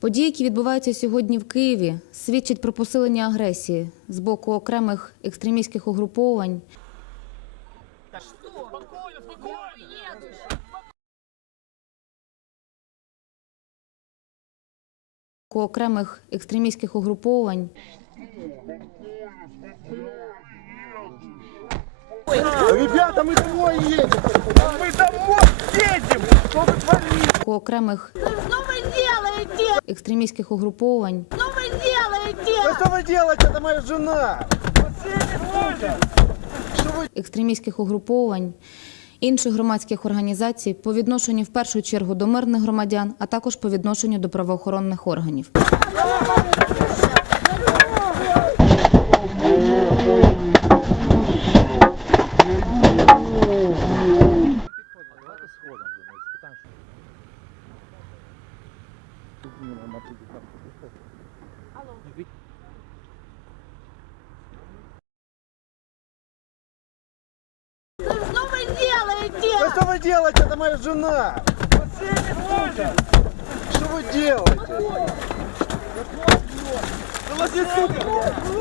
Події, які відбуваються сьогодні в Києві, свідчать про посилення агресії з боку окремих екстремістських угруповань. окремих екстремістських угруповань Ребята, мы домой едем! Мы домой едем! Что вы творите? боку окремих Что вы делаете? екстремістських угруповань Что вы делаете? Да что вы делаете? Это моя жена! Что вы екстремістських угруповань, інших громадських організацій по відношенню в першу чергу до мирних громадян, а також по відношенню до правоохоронних органів. Что вы делаете? Да что вы делаете? Это моя жена! Что вы делаете?